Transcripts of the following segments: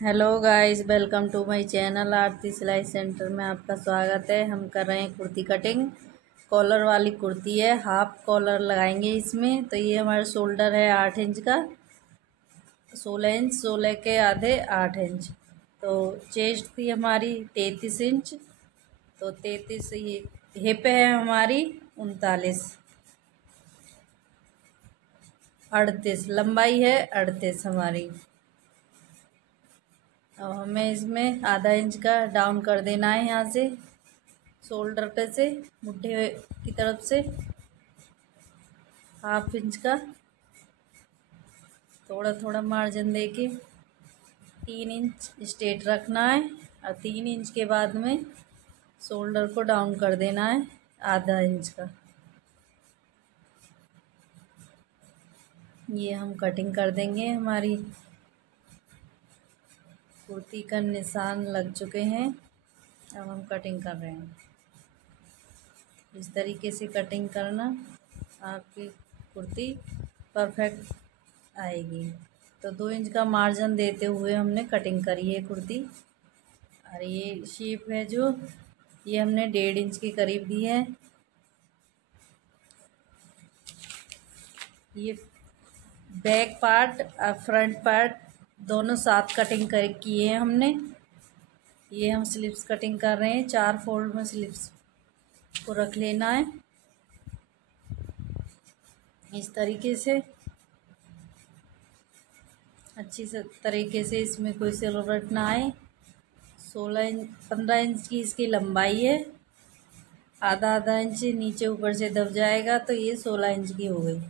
Hello guys, welcome to my channel Aarti सिलाई centre में आपका स्वागत है। हम कर रहे हैं कुर्ती कटिंग। कॉलर वाली कुर्ती है, हाफ कॉलर लगाएंगे इसमें। तो ये हमारा शोल्डर है 8 इंच का, 16 इंच, 16 के आधे 8 इंच। तो चेस्ट थी हमारी 33 इंच, तो 33। ये हिप है हमारी 39, 38 लंबाई है, 38 हमारी। अब हमें इसमें आधा इंच का डाउन कर देना है, यहाँ से शोल्डर पे से मुट्ठी की तरफ से हाफ इंच का थोड़ा थोड़ा मार्जिन देके 3 इंच स्ट्रेट रखना है। और 3 इंच के बाद में शोल्डर को डाउन कर देना है आधा इंच का। ये हम कटिंग कर देंगे। हमारी कुर्ती का निशान लग चुके हैं, अब हम कटिंग कर रहे हैं। इस तरीके से कटिंग करना, आपकी कुर्ती परफेक्ट आएगी। तो 2 इंच का मार्जिन देते हुए हमने कटिंग करी है कुर्ती। और ये शेप है जो, ये हमने 1.5 इंच के करीब दी है। ये बैक पार्ट और फ्रंट पार्ट दोनों साथ कटिंग कर किए हैं हमने। ये हम स्लिप्स कटिंग कर रहे हैं, 4 फोल्ड में स्लिप्स को रख लेना है इस तरीके से। अच्छी से तरीके से इसमें कोई सिलवट ना आए। 15 इंच की इसकी लंबाई है, आधा आधा इंच नीचे ऊपर से दब जाएगा, तो ये 16 इंच की हो गई।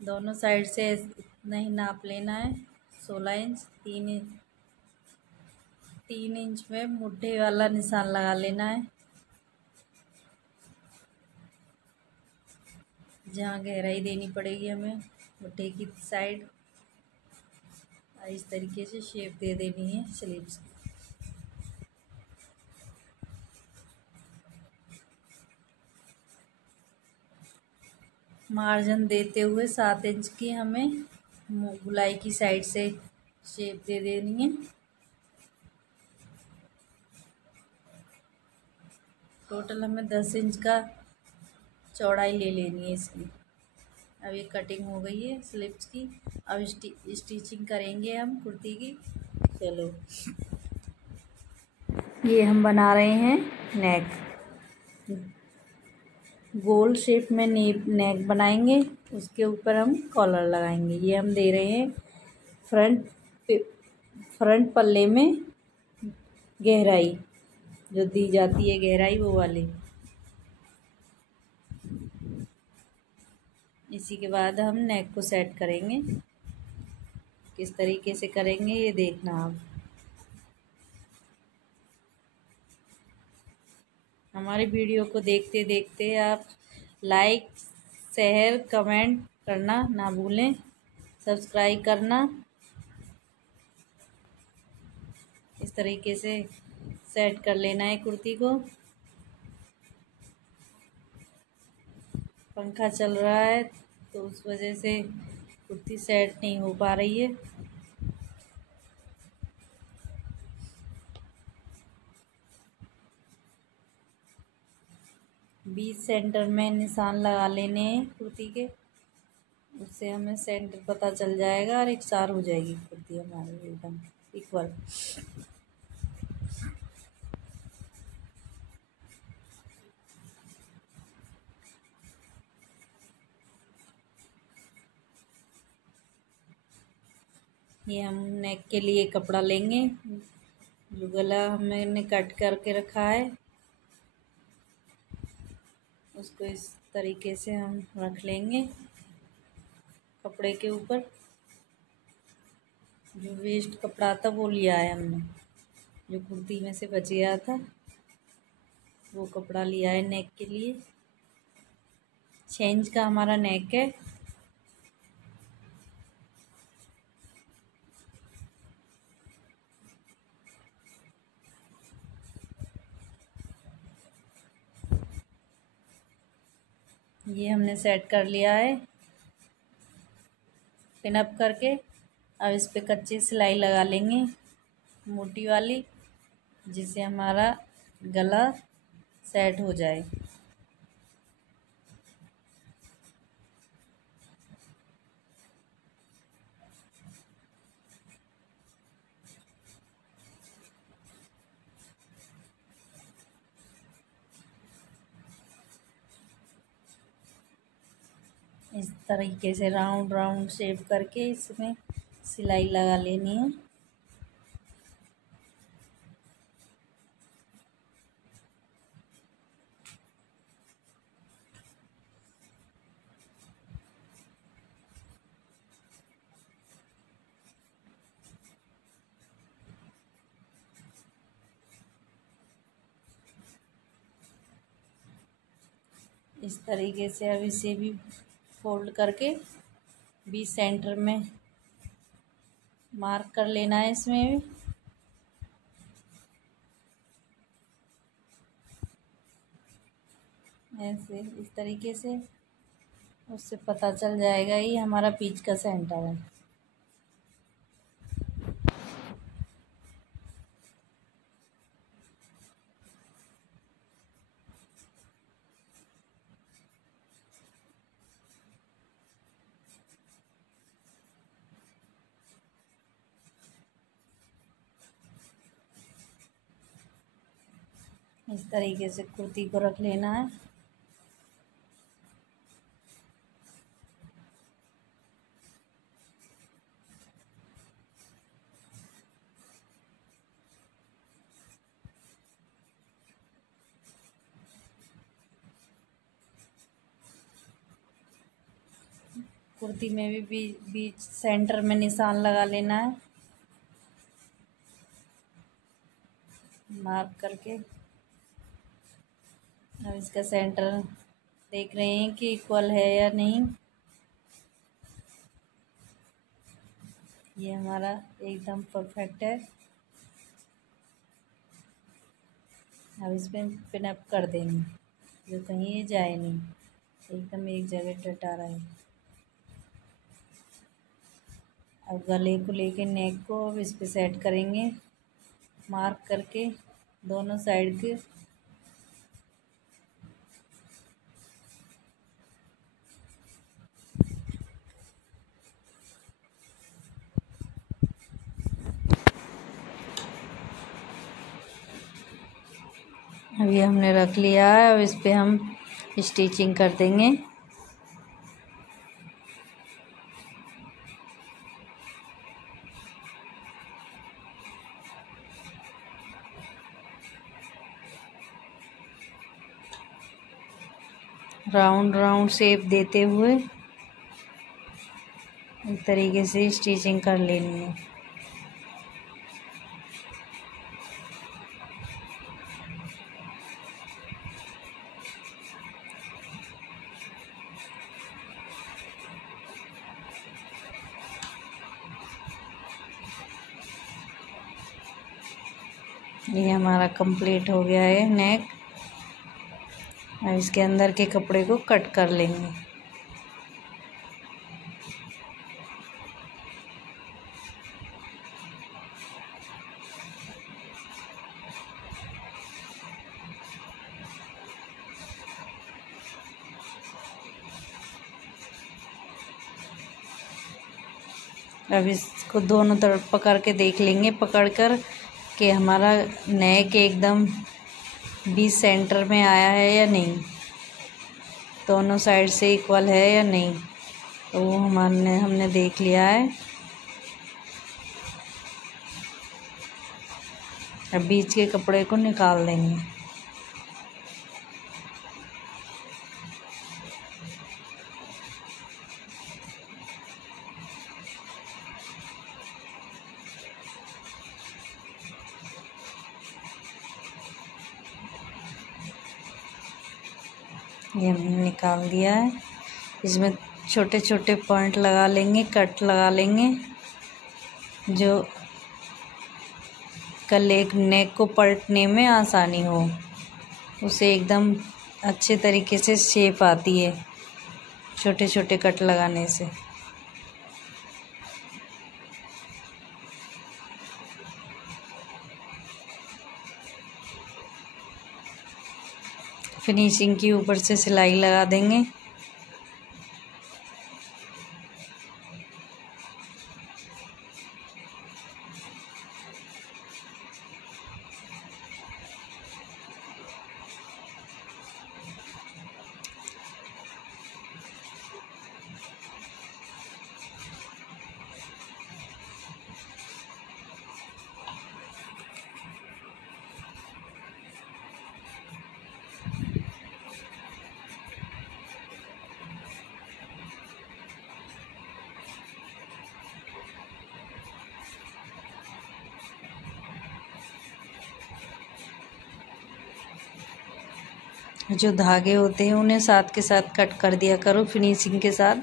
दोनों साइड से इतना ही नाप लेना है, 16 इंच। 3 इंच में मुट्ठी वाला निशान लगा लेना है, जहाँ गहराई देनी पड़ेगी हमें मुट्ठी की साइड। और इस तरीके से शेप दे देनी है स्लीव्स की। मार्जिन देते हुए 7 इंच की हमें गुलाई की साइड से शेप दे देनी है। टोटल हमें 10 इंच का चौड़ाई ले लेनी है इसकी। अब ये कटिंग हो गई है स्लिप्स की। अब स्टिचिंग करेंगे हम कुर्ती की। चलो, ये हम बना रहे हैं नेक। गोल शेप में नेक बनाएंगे, उसके ऊपर हम कॉलर लगाएंगे। ये हम दे रहे हैं फ्रंट पल्ले में गहराई, जो दी जाती है गहराई वो वाली। इसी के बाद हम नेक को सेट करेंगे। किस तरीके से करेंगे ये देखना आप। हमारी वीडियो को देखते देखते आप लाइक, शेयर, कमेंट करना ना भूलें, सब्सक्राइब करना। इस तरीके से सेट कर लेना है कुर्ती को। पंखा चल रहा है तो उस वजह से कुर्ती सेट नहीं हो पा रही है। बीच सेंटर में निशान लगा लेने हैं कुर्ती के, उससे हमें सेंटर पता चल जाएगा और एकसार हो जाएगी कुर्ती हमारी एकदम इक्वल। ये हम नेक के लिए कपड़ा लेंगे, जो गला हमने कट करके रखा है उसको इस तरीके से हम रख लेंगे कपड़े के ऊपर। जो वेस्ट कपड़ा था वो लिया है हमने, जो कुर्ती में से बच गया था वो कपड़ा लिया है नेक के लिए। 6 इंच का हमारा नेक है। ये हमने सेट कर लिया है। पिन अप करके अब इस पे कच्ची सिलाई लगा लेंगे मोटी वाली, जिससे हमारा गला सेट हो जाए। इस तरीके से राउंड राउंड शेप करके इसमें सिलाई लगा लेनी है। इस तरीके से अब इसे भी फोल्ड करके बीच सेंटर में मार्क कर लेना है। इसमें भी ऐसे इस तरीके से, उससे पता चल जाएगा ये हमारा बीच का सेंटर है। इस तरीके से कुर्ती को रख लेना है। कुर्ती में भी बीच सेंटर में निशान लगा लेना है मार्क करके। अब इसका सेंटर देख रहे हैं कि इक्वल है या नहीं। ये हमारा एकदम परफेक्ट है। अब इसमें पिन अप कर देंगे, जो कहीं ये जाए नहीं, एकदम एक जगह डटा रहे। अब गले को लेके नेक को अब इस पे सेट करेंगे मार्क करके दोनों साइड के। अब ये हमने रख लिया है। अब इस पे हम स्टिचिंग कर देंगे। राउंड राउंड शेप देते हुए इस तरीके से स्टिचिंग कर लेनी है। ये हमारा कंप्लीट हो गया है नेक। अब इसके अंदर के कपड़े को कट कर लेंगे। अब इसको दोनों तरफ पकड़ के देख लेंगे, पकड़कर कि हमारा नेक एकदम बीच सेंटर में आया है या नहीं, दोनों साइड से इक्वल है या नहीं। तो वो हमने देख लिया है। अब बीच के कपड़े को निकाल देंगे। ये हमने निकाल दिया है। इसमें छोटे छोटे पॉइंट लगा लेंगे, कट लगा लेंगे, जो कल एक नेक को पलटने में आसानी हो, उसे एकदम अच्छे तरीके से शेप आती है छोटे छोटे कट लगाने से। फिनिशिंग की ऊपर से सिलाई लगा देंगे। जो धागे होते हैं उन्हें साथ के साथ कट कर दिया करो फिनिशिंग के साथ,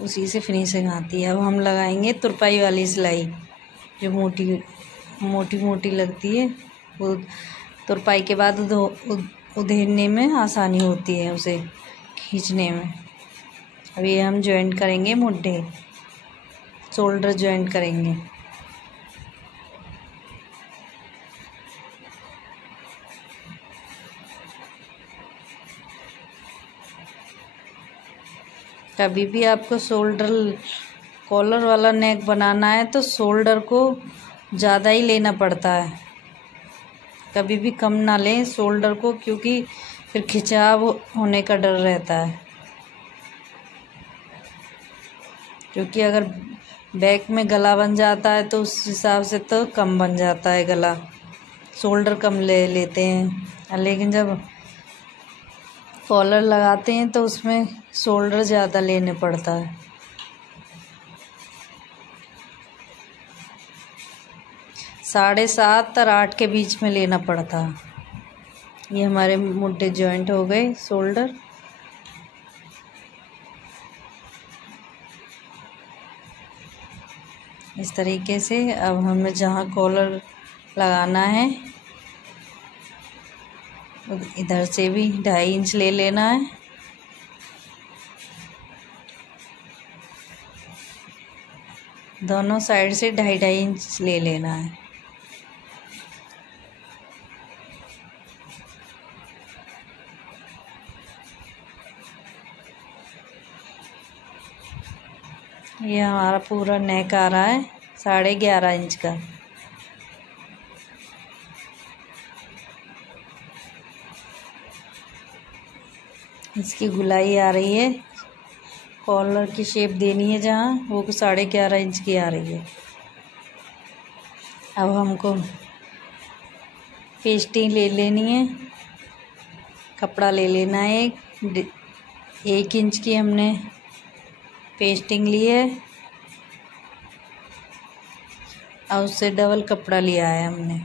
उसी से फिनिशिंग आती है। अब हम लगाएंगे तुरपाई वाली सिलाई, जो मोटी मोटी मोटी लगती है। वो तुरपाई के बाद उधेड़ने में आसानी होती है, उसे खींचने में। अब ये हम जॉइंट करेंगे, मुड्ढे शोल्डर जॉइंट करेंगे। कभी भी आपको शोल्डर कॉलर वाला नेक बनाना है तो शोल्डर को ज़्यादा ही लेना पड़ता है, कभी भी कम ना लें शोल्डर को, क्योंकि फिर खिंचाव होने का डर रहता है। क्योंकि अगर बैक में गला बन जाता है तो उस हिसाब से तो कम बन जाता है गला, शोल्डर कम ले लेते हैं। लेकिन जब कॉलर लगाते हैं तो उसमें शोल्डर ज़्यादा लेने पड़ता है। साढ़े 7 और 8 के बीच में लेना पड़ता है। ये हमारे मुड्ढे जॉइंट हो गए शोल्डर। इस तरीके से अब हमें जहाँ कॉलर लगाना है इधर से भी 2.5 इंच ले लेना है। दोनों साइड से 2.5 इंच ले लेना है। ये हमारा पूरा नेक आ रहा है 11.5 इंच का। इसकी गुलाई आ रही है, कॉलर की शेप देनी है जहाँ, वो 11.5 इंच की आ रही है। अब हमको पेस्टिंग ले लेनी है, कपड़ा ले लेना है 1 इंच की हमने पेस्टिंग ली है और उससे डबल कपड़ा लिया है हमने।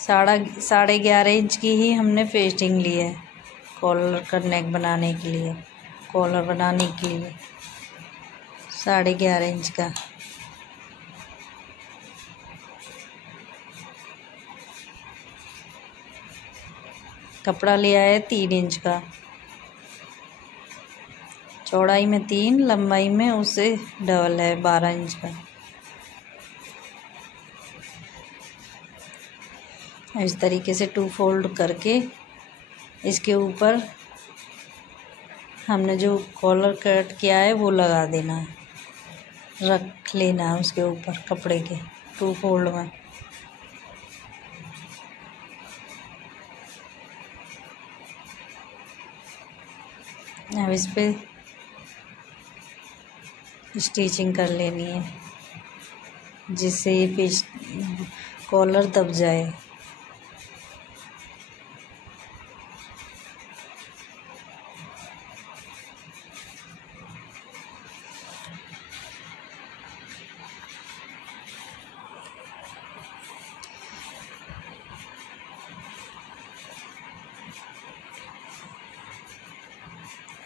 11.5 इंच की ही हमने पेस्टिंग ली है कॉलर का नेक बनाने के लिए, कॉलर बनाने के लिए 11.5 इंच का। कपड़ा लिया है 3 इंच का, चौड़ाई में 3, लंबाई में उससे डबल है 12 इंच का। इस तरीके से 2 फोल्ड करके इसके ऊपर हमने जो कॉलर कट किया है वो लगा देना है, रख लेना है उसके ऊपर कपड़े के 2 फोल्ड में। अब इस पे स्टिचिंग कर लेनी है जिससे ये पीस कॉलर दब जाए।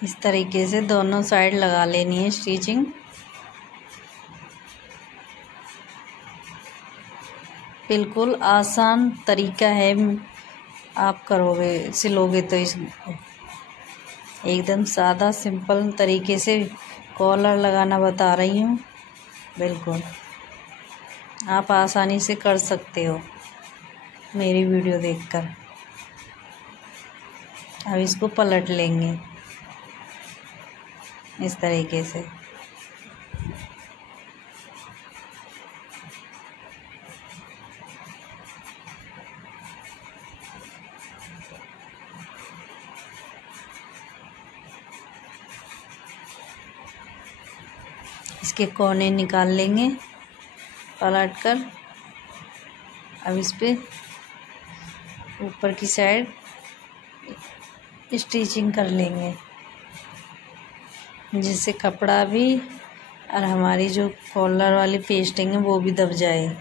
इस तरीके से दोनों साइड लगा लेनी है स्टिचिंग। बिल्कुल आसान तरीका है, आप करोगे सिलोगे तो इस एकदम सादा सिंपल तरीके से कॉलर लगाना बता रही हूँ। बिल्कुल आप आसानी से कर सकते हो। मेरी वीडियो देखकर। अब इसको पलट लेंगे इस तरीके से। इसके कोने निकाल लेंगे पलट कर। अब इस पे ऊपर की साइड स्टिचिंग कर लेंगे, जिससे कपड़ा भी और हमारी जो कॉलर वाली पेस्टिंग है वो भी दब जाए।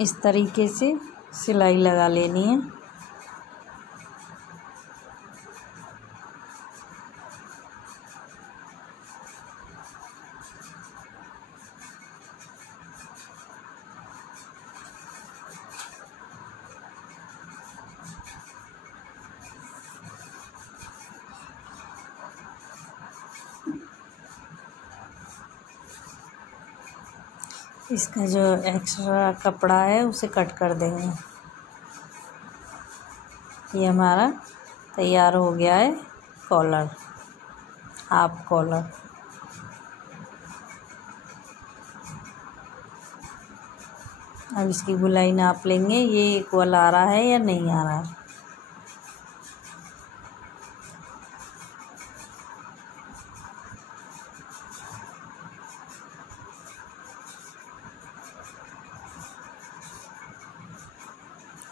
इस तरीके से सिलाई लगा लेनी है। इसका जो एक्स्ट्रा कपड़ा है उसे कट कर देंगे। ये हमारा तैयार हो गया है कॉलर, हाफ कॉलर। अब इसकी गोलाई नाप लेंगे, ये इक्वल आ रहा है या नहीं आ रहा है।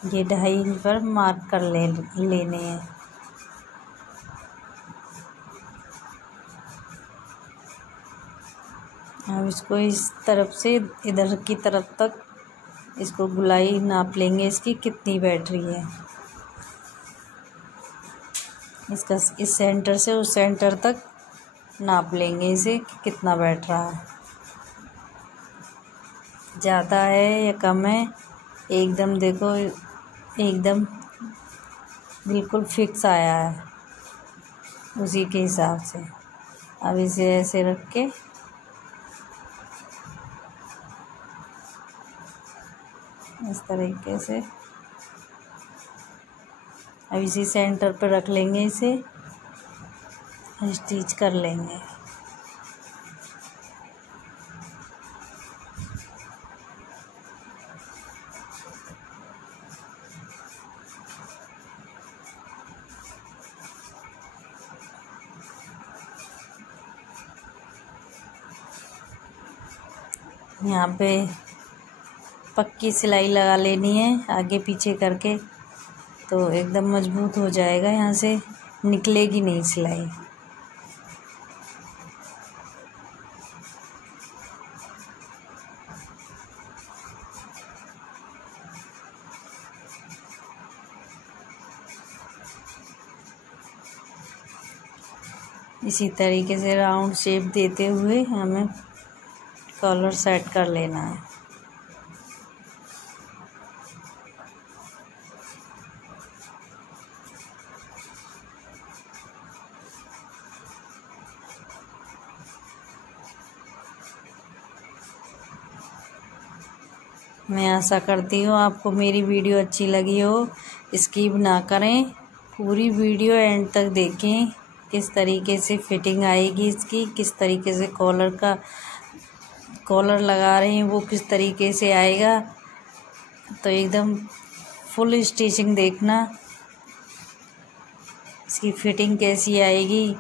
ये 2.5 इंच पर मार्क कर लेने हैं। अब इसको इस तरफ से इधर की तरफ तक इसको गोलाई नाप लेंगे, इसकी कितनी बैठ रही है। इसका इस सेंटर से उस सेंटर तक नाप लेंगे इसे कितना बैठ रहा है, ज़्यादा है या कम है। एकदम देखो, एकदम बिल्कुल फिक्स आया है, उसी के हिसाब से। अब इसे ऐसे रख के इस तरीके से अब इसी सेंटर पर रख लेंगे, इसे स्टिच कर लेंगे। यहाँ पे पक्की सिलाई लगा लेनी है आगे पीछे करके, तो एकदम मजबूत हो जाएगा, यहाँ से निकलेगी नहीं सिलाई। इसी तरीके से राउंड शेप देते हुए हमें कॉलर सेट कर लेना है। मैं आशा करती हूँ आपको मेरी वीडियो अच्छी लगी हो। स्किप ना करें, पूरी वीडियो एंड तक देखें, किस तरीके से फिटिंग आएगी इसकी, किस तरीके से कॉलर लगा रहे हैं वो किस तरीके से आएगा। तो एकदम फुल स्टिचिंग देखना, इसकी फिटिंग कैसी आएगी,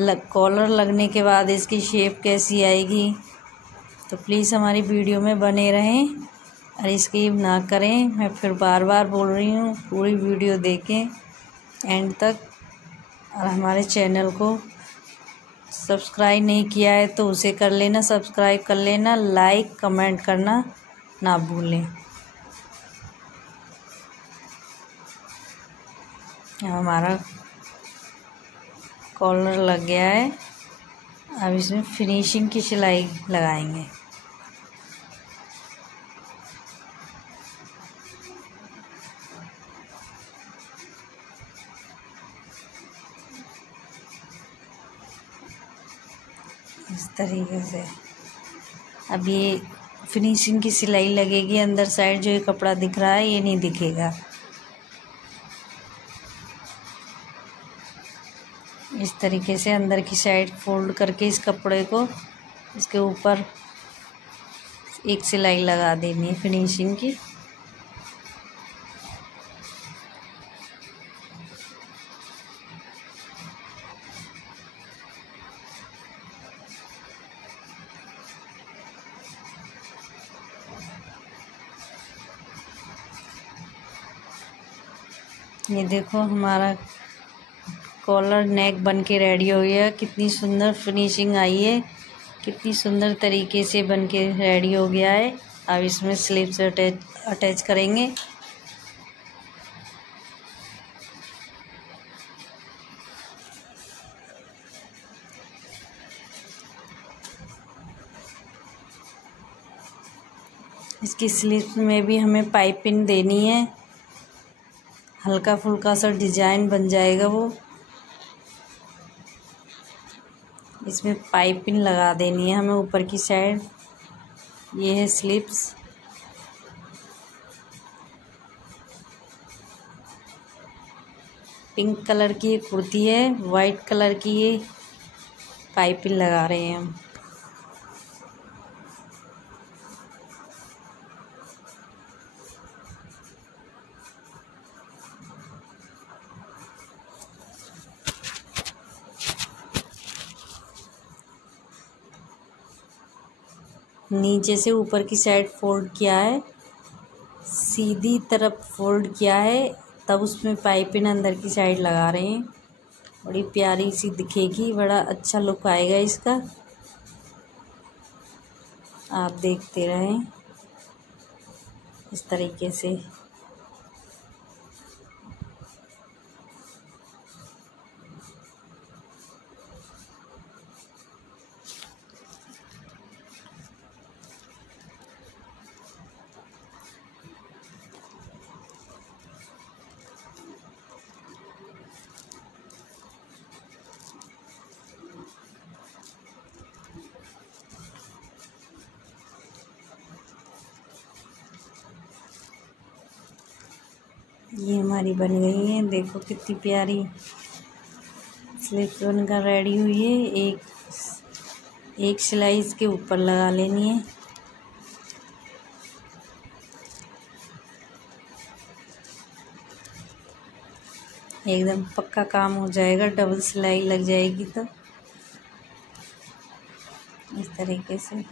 कॉलर लगने के बाद इसकी शेप कैसी आएगी। तो प्लीज़ हमारी वीडियो में बने रहें और स्किप ना करें। मैं फिर बार बार बोल रही हूँ, पूरी वीडियो देखें एंड तक। और हमारे चैनल को सब्सक्राइब नहीं किया है तो उसे कर लेना, सब्सक्राइब कर लेना, लाइक कमेंट करना ना भूलें। हमारा कॉलर लग गया है। अब इसमें फिनिशिंग की सिलाई लगाएंगे। इस तरीके से अब ये फिनिशिंग की सिलाई लगेगी। अंदर साइड जो ये कपड़ा दिख रहा है ये नहीं दिखेगा। इस तरीके से अंदर की साइड फोल्ड करके इस कपड़े को इसके ऊपर एक सिलाई लगा देनी है फिनिशिंग की। ये देखो हमारा कॉलर नेक बन के रेडी हो गया। कितनी सुंदर फिनिशिंग आई है, कितनी सुंदर तरीके से बन के रेडी हो गया है। अब इसमें स्लीव्स अटैच करेंगे। इसकी स्लीव्स में भी हमें पाइपिंग देनी है। हल्का फुल्का सा डिजाइन बन जाएगा वो। इसमें पाइपिंग लगा देनी है हमें ऊपर की साइड। ये है स्लीव्स। पिंक कलर की ये कुर्ती है, वाइट कलर की ये पाइपिंग लगा रहे हैं हम। नीचे से ऊपर की साइड फोल्ड किया है, सीधी तरफ फोल्ड किया है, तब उसमें पाइपिंग अंदर की साइड लगा रहे हैं। बड़ी प्यारी सी दिखेगी, बड़ा अच्छा लुक आएगा इसका। आप देखते रहें इस तरीके से। ये हमारी बन गई है। देखो कितनी प्यारी स्लीव्स बनकर रेडी हुई है। एक सिलाई इसके ऊपर लगा लेनी है। एकदम पक्का काम हो जाएगा। डबल सिलाई लग जाएगी तो इस तरीके से।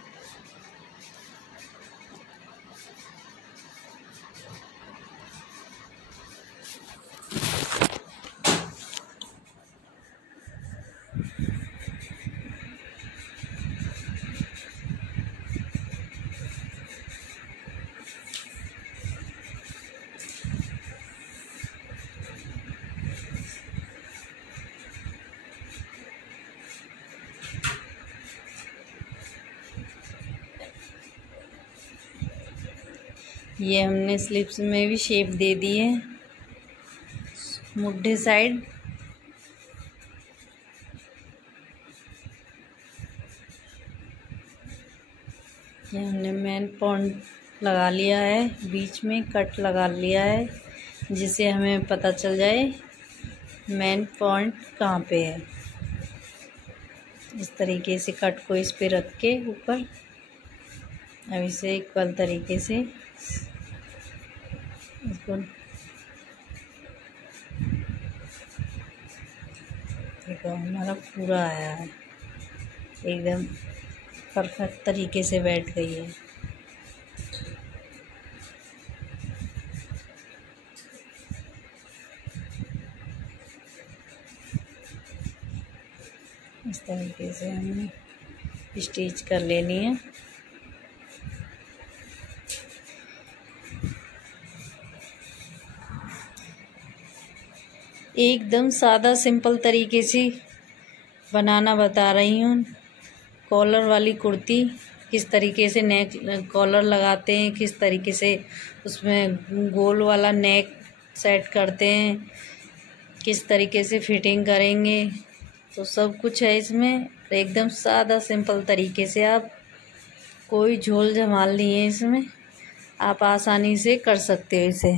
ये हमने स्लिप्स में भी शेप दे दी है मुड्ढे साइड। ये हमने मेन पॉइंट लगा लिया है, बीच में कट लगा लिया है, जिससे हमें पता चल जाए मेन पॉइंट कहाँ पे है। इस तरीके से कट को इस पे रख के ऊपर अब इसे इक्वल तरीके से इसको देखो हमारा पूरा आया है, एकदम परफेक्ट तरीके से बैठ गई है। इस तरीके से हमें स्टिच कर लेनी है। एकदम सादा सिंपल तरीके से बनाना बता रही हूँ। कॉलर वाली कुर्ती किस तरीके से नेक कॉलर लगाते हैं, किस तरीके से उसमें गोल वाला नेक सेट करते हैं, किस तरीके से फिटिंग करेंगे, तो सब कुछ है इसमें। एकदम सादा सिंपल तरीके से, आप कोई झोल झमाल नहीं है इसमें, आप आसानी से कर सकते हो इसे।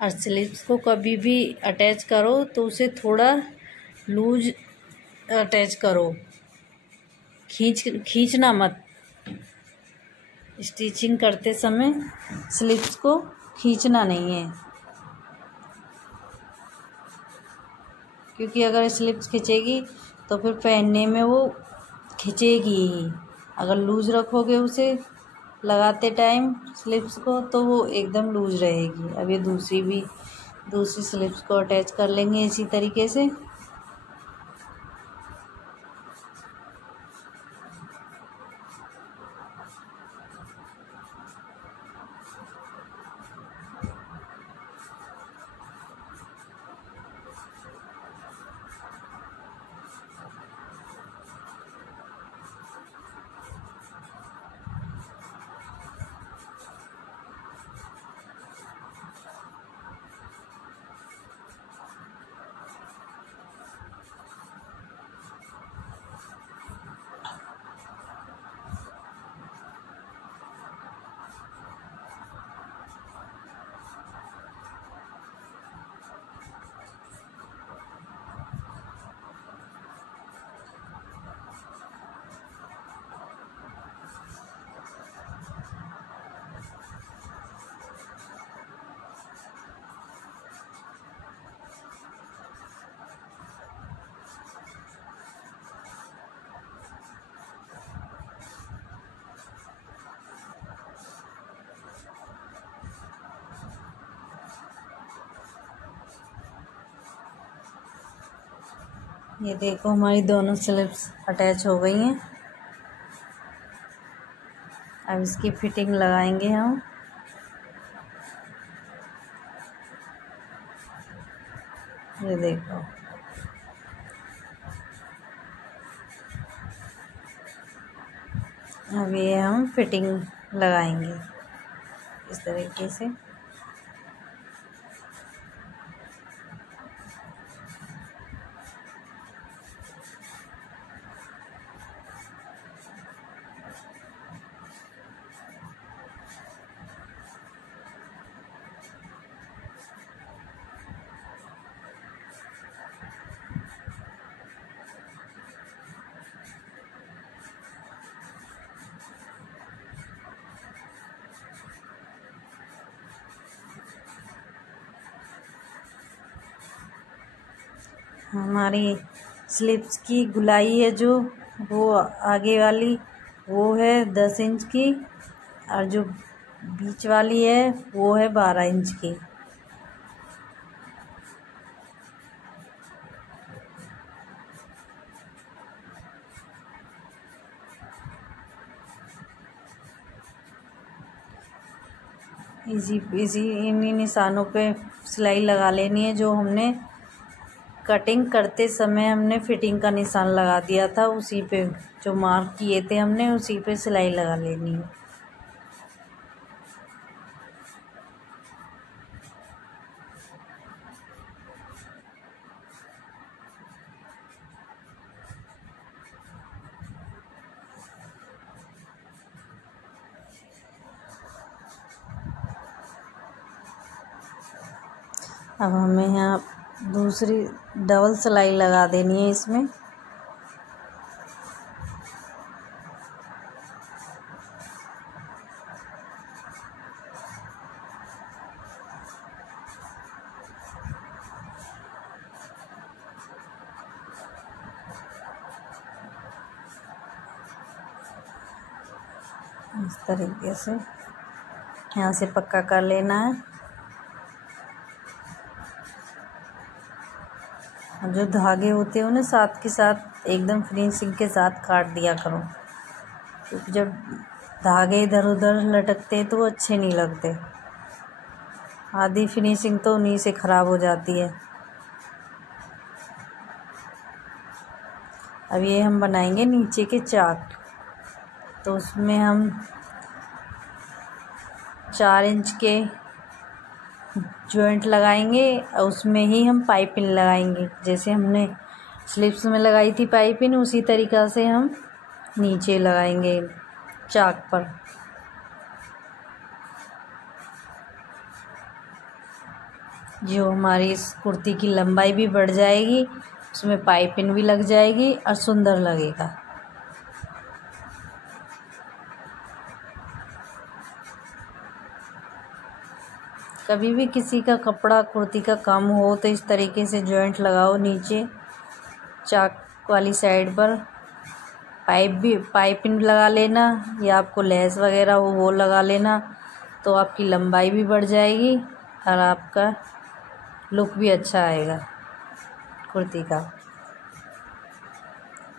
और स्लीव्स को कभी भी अटैच करो तो उसे थोड़ा लूज अटैच करो, खींचना मत। स्टिचिंग करते समय स्लीव्स को खींचना नहीं है, क्योंकि अगर स्लीव्स खींचेगी तो फिर पहनने में वो खिंचेगी ही। अगर लूज रखोगे उसे लगाते टाइम स्लीव्स को तो वो एकदम लूज रहेगी। अब ये दूसरी स्लीव्स को अटैच कर लेंगे इसी तरीके से। ये देखो हमारी दोनों स्लीव्स अटैच हो गई हैं। अब इसकी फिटिंग लगाएंगे हम। ये देखो, अब ये हम फिटिंग लगाएंगे इस तरीके से। हमारी स्लीव्स की गुलाई है जो, वो आगे वाली वो है 10 इंच की, और जो बीच वाली है वो है 12 इंच की। इसी इन्हीं निशानों पे सिलाई लगा लेनी है। जो हमने कटिंग करते समय हमने फिटिंग का निशान लगा दिया था, उसी पे जो मार्क किए थे हमने उसी पे सिलाई लगा लेनी है। अब हमें यहाँ दूसरी डबल सिलाई लगा देनी है इसमें। इस तरीके से यहाँ से पक्का कर लेना है। और जो धागे होते हैं उन्हें साथ के साथ एकदम फिनिशिंग के साथ काट दिया करो, क्योंकि जब धागे इधर उधर लटकते हैं तो वो अच्छे नहीं लगते। आधी फिनिशिंग तो उन्हीं से ख़राब हो जाती है। अब ये हम बनाएंगे नीचे के चाक, तो उसमें हम 4 इंच के जॉइंट लगाएंगे और उसमें ही हम पाइपिंग लगाएंगे। जैसे हमने स्लिप्स में लगाई थी पाइपिंग, उसी तरीक़ा से हम नीचे लगाएंगे चाक पर। जो हमारी इस कुर्ती की लंबाई भी बढ़ जाएगी, उसमें पाइपिंग भी लग जाएगी और सुंदर लगेगा। कभी भी किसी का कपड़ा कुर्ती का कम हो तो इस तरीके से जॉइंट लगाओ नीचे चाक वाली साइड पर। पाइपिंग लगा लेना, या आपको लेस वगैरह हो वो लगा लेना, तो आपकी लंबाई भी बढ़ जाएगी और आपका लुक भी अच्छा आएगा कुर्ती का।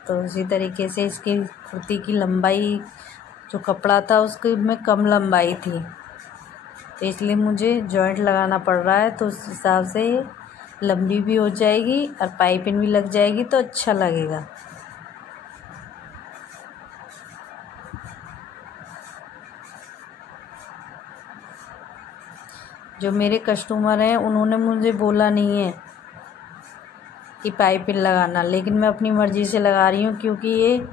तो इसी तरीके से इसकी कुर्ती की लंबाई, जो कपड़ा था उसके में कम लंबाई थी, तो इसलिए मुझे जॉइंट लगाना पड़ रहा है। तो उस हिसाब से लंबी भी हो जाएगी और पाइपिंग भी लग जाएगी तो अच्छा लगेगा। जो मेरे कस्टमर हैं उन्होंने मुझे बोला नहीं है कि पाइपिंग लगाना, लेकिन मैं अपनी मर्ज़ी से लगा रही हूँ, क्योंकि ये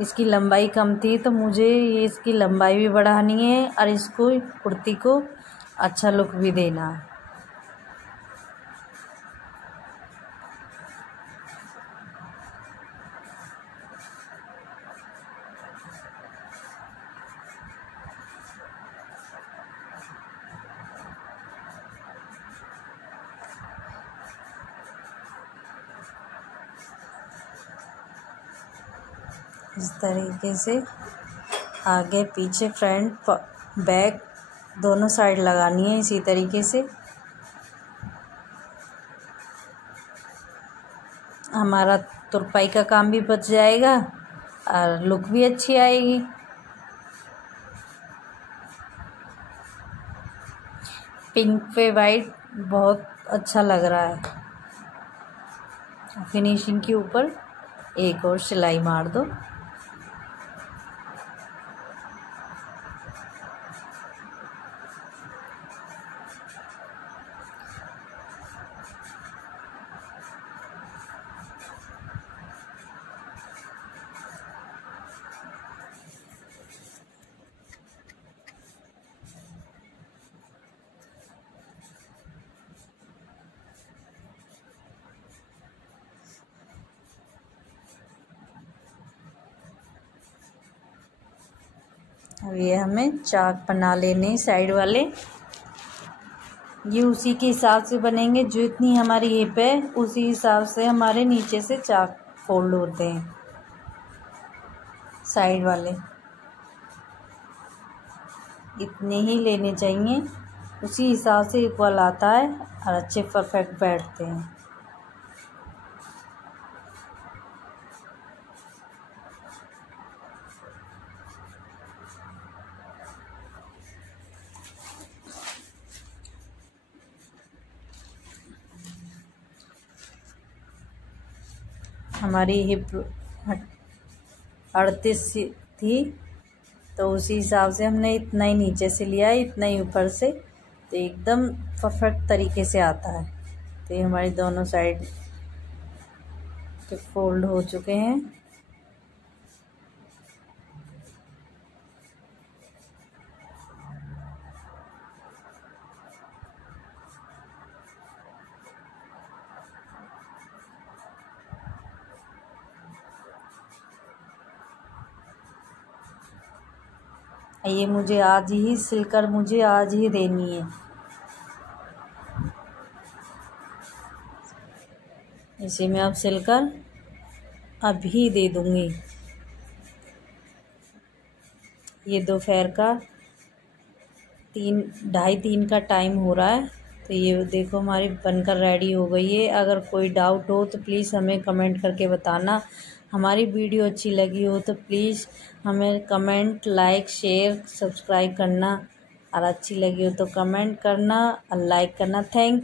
इसकी लंबाई कम थी तो मुझे ये इसकी लंबाई भी बढ़ानी है और इसको कुर्ती को अच्छा लुक भी देना है। इस तरीके से आगे पीछे फ्रंट बैक दोनों साइड लगानी है। इसी तरीके से हमारा तुरपाई का काम भी बच जाएगा और लुक भी अच्छी आएगी। पिंक पे वाइट बहुत अच्छा लग रहा है। फिनिशिंग के ऊपर एक और सिलाई मार दो। अब ये हमें चाक बना लेने साइड वाले। ये उसी के हिसाब से बनेंगे, जो इतनी हमारी हिप है उसी हिसाब से हमारे नीचे से चाक फोल्ड होते हैं साइड वाले। इतने ही लेने चाहिए, उसी हिसाब से इक्वल आता है और अच्छे परफेक्ट बैठते हैं। हमारी हिप 38 थी, तो उसी हिसाब से हमने इतना ही नीचे से लिया है, इतना ही ऊपर से, तो एकदम परफेक्ट तरीके से आता है। तो ये हमारी दोनों साइड के फोल्ड हो चुके हैं। ये मुझे आज ही सिलकर मुझे आज ही देनी है। इसी में अब सिलकर अभी दे दूँगी। ये दोपहर का 2:30 का टाइम हो रहा है। तो ये देखो हमारी बनकर रेडी हो गई है। अगर कोई डाउट हो तो प्लीज़ हमें कमेंट करके बताना। हमारी वीडियो अच्छी लगी हो तो प्लीज़ हमें कमेंट, लाइक, शेयर, सब्सक्राइब करना, और अच्छी लगी हो तो कमेंट करना और लाइक करना। Thank you.